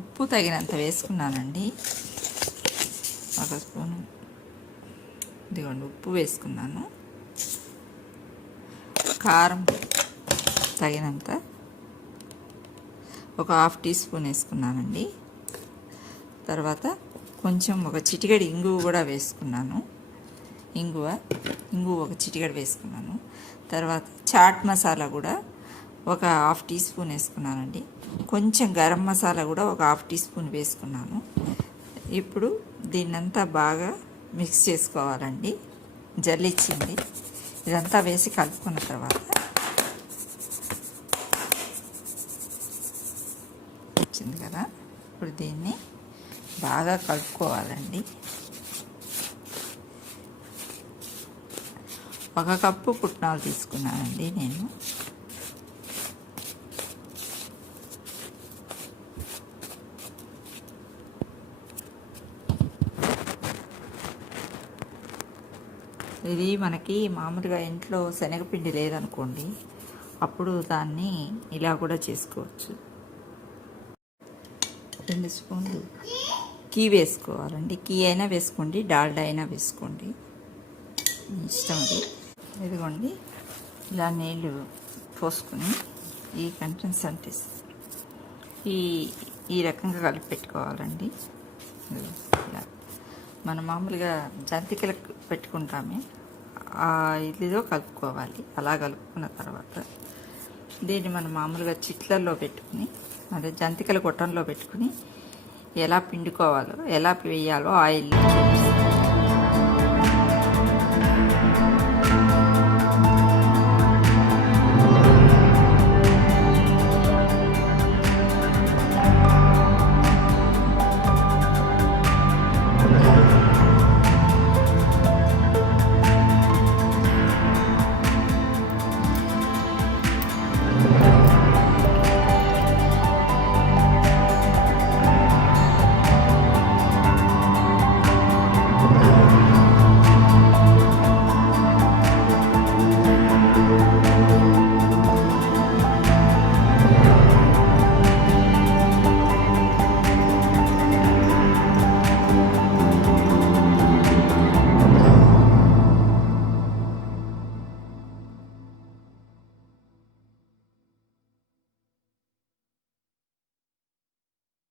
ఉప్పు తగినంత వేసుకున్నానండి. ఒక స్పూన్ ఇదిగోండి ఉప్పు వేసుకున్నాను. కారం తగినంత ఒక 1/2 టీ స్పూన్ వేసుకున్నానండి. తర్వాత కొంచెం ఒక చిటికెడు ఇంగువ కూడా వేసుకున్నాను. ఇంగువ ఒక చిటికెడు వేసుకున్నాను. తర్వాత చాట్ మసాలా కూడా ఒక 1/2 టీ స్పూన్ వేసుకున్నానండి. కొంచెం గరం మసాలా కూడా ఒక 1/2 టీ స్పూన్ వేసుకున్నాను. ఇప్పుడు దీన్నంతా బాగా మిక్స్ చేసుకోవాలండి. జల్లిచ్చింది ఇదంతా వేసి కలుపుకున్న తర్వాత వచ్చింది కదా, ఇప్పుడు దీన్ని బాగా కలుపుకోవాలండి. 1 కప్పు పుట్నాలు తీసుకున్నానండి నేను. ఇది మనకి మామూలుగా ఇంట్లో శనగపిండి లేదనుకోండి, అప్పుడు దాన్ని ఇలా కూడా చేసుకోవచ్చు. 2 స్పూన్లు గీ వేసుకోవాలండి. గీ అయినా వేసుకోండి, డాల్డా అయినా వేసుకోండి, ఇష్టం అది. ఇదిగోండి ఇలా నీళ్ళు పోసుకొని ఈ కన్సిస్టెన్సీ ఈ రకంగా కలిపి పెట్టుకోవాలండి. ఇలా మనం మామూలుగా జంతికలకు పెట్టుకుంటామే ఆ ఇదిలో కలుపుకోవాలి. అలా కలుపుకున్న తర్వాత దీన్ని మనం మామూలుగా చిట్లల్లో పెట్టుకుని, అదే జంతికల గొట్టంలో పెట్టుకుని ఎలా పిండుకోవాలో, ఎలా వేయాలో ఆయిల్